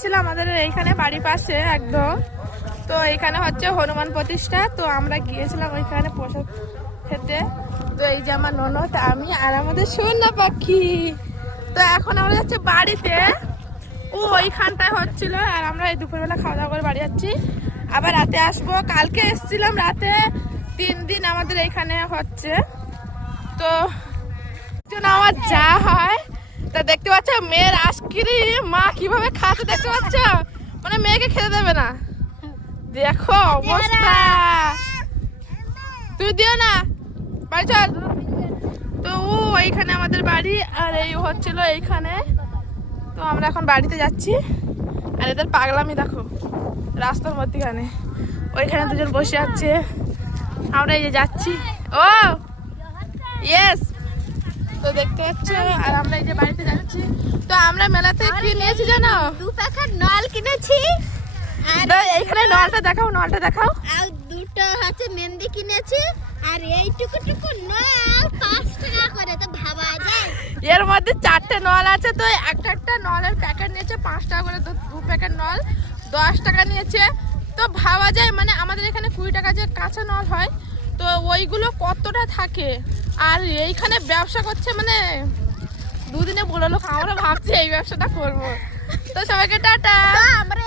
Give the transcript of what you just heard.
ছিল আমাদের এইখানে বাড়ির পাশে একদম। তো এইখানে হচ্ছে হনুমান প্রতিষ্ঠা, তো আমরা গিয়েছিলাম ওইখানে প্রসাদ খেতে। তো এই যে আমার ননদ, আমি আর আমাদের সোনা পাখি। তো এখন আমরা যাচ্ছি বাড়িতে। ও ওইখানটায় হচ্ছিল, আর আমরা এই দুপুরবেলা খাওয়া দাওয়া করে বাড়ি যাচ্ছি। আবার রাতে আসবো। কালকে এসেছিলাম রাতে, 3 দিন আমাদের এইখানে হচ্ছে। তো আমার যা হয় তা দেখতে পাচ্ছ, মেয়ের আইসক্রিম মা কিভাবে খাচ্ছে দেখতে পাচ্ছ, মানে মেয়েকে খেতে দেবে না। দেখো অবস্থা, তুই দিও না, বাড়ি চল। তো ও এইখানে আমাদের বাড়ি, আর এই হচ্ছিল এইখানে। তো আমরা এখন বাড়িতে যাচ্ছি, আর এদের পাগলামি দেখো রাস্তার মধ্যখানে। ওইখানে দুজন বসে আছে, আমরা এই যে যাচ্ছি। ও ইয়েস, তো দেখতে পাচ্ছ, আর আমরা এই যে বাড়িতে যাচ্ছি। তো আমরা মেলাতে কি নিয়েছি জানো? 2 প্যাকেট নল কিনেছি। তো এইখানে নলটা দেখাও, নলটা দেখাও। আর 2টো হচ্ছে মেহেন্দি কিনেছি। আর এইটুকু নল 5 টাকা করে, তো ভাবা যায়। এর মধ্যে 4টে নল আছে, তো একটা নলের প্যাকেট নিয়েছে 5 টাকা করে। 2 প্যাকেট নল 10 টাকা নিয়েছে। তো ভাবা যায় মানে আমাদের এখানে 20 টাকা যে কাঁচা নল হয়, তো ওইগুলো কতটা থাকে। আর এইখানে ব্যবসা করছে মানে দুদিনে বড় লোক। আমরা ভাবছি এই ব্যবসাটা করবো। তো সবাইকে টাটা। আমরা